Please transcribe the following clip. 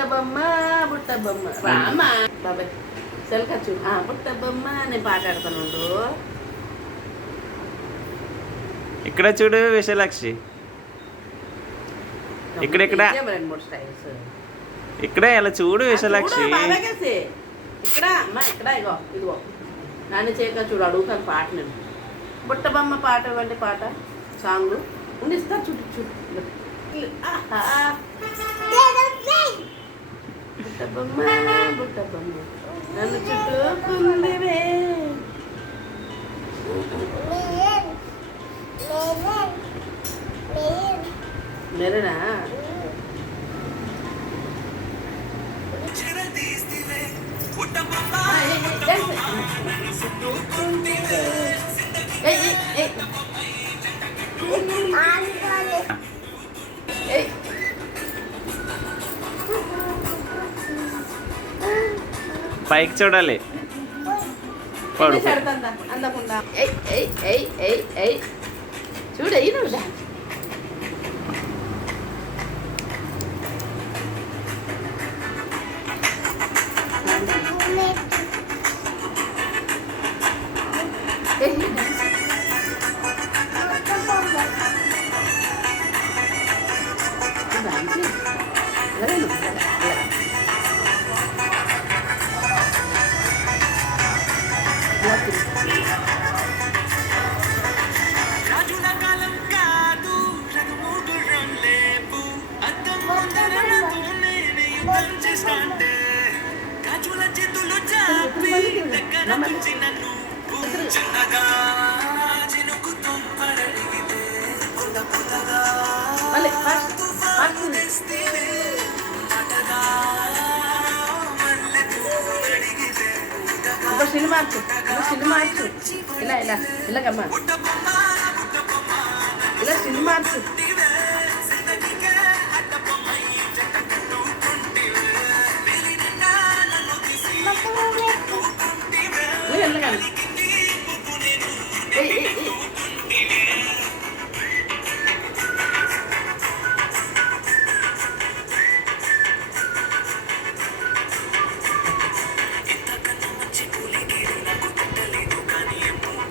బుట్ట బొమ్మ రామా బాబాయ్ సెల్కచ్చు బుట్ట బొమ్మ నేను పాట ఆడతాను. ఇక్కడ చూడు విశాలాక్షి, ఇక్కడెక్కడ రెండు మూడు స్టైల్స్ ఇక్కడ ఇలా చూడు విశాలాక్షి. ఇక్కడ అమ్మా ఇక్కడ ఇగో ఇదిగో నాన్న చేయక చూడు అడుగుతాను పాట. నేను బుట్ట బొమ్మ పాట ఇవ్వండి, పాట సాంగ్ ఉండి ఇస్తా. చూడు చూడు బుట్ట బొమ్మ బుట్ట బొమ్మ నన్ను చుట్టుకుందివే. మెరేనా పైకి చూడాలి. అందకుండా చూడ నువ్వు సినిమా ఇలా ఇలా ఇలాగమ్మా ఇలా సినిమా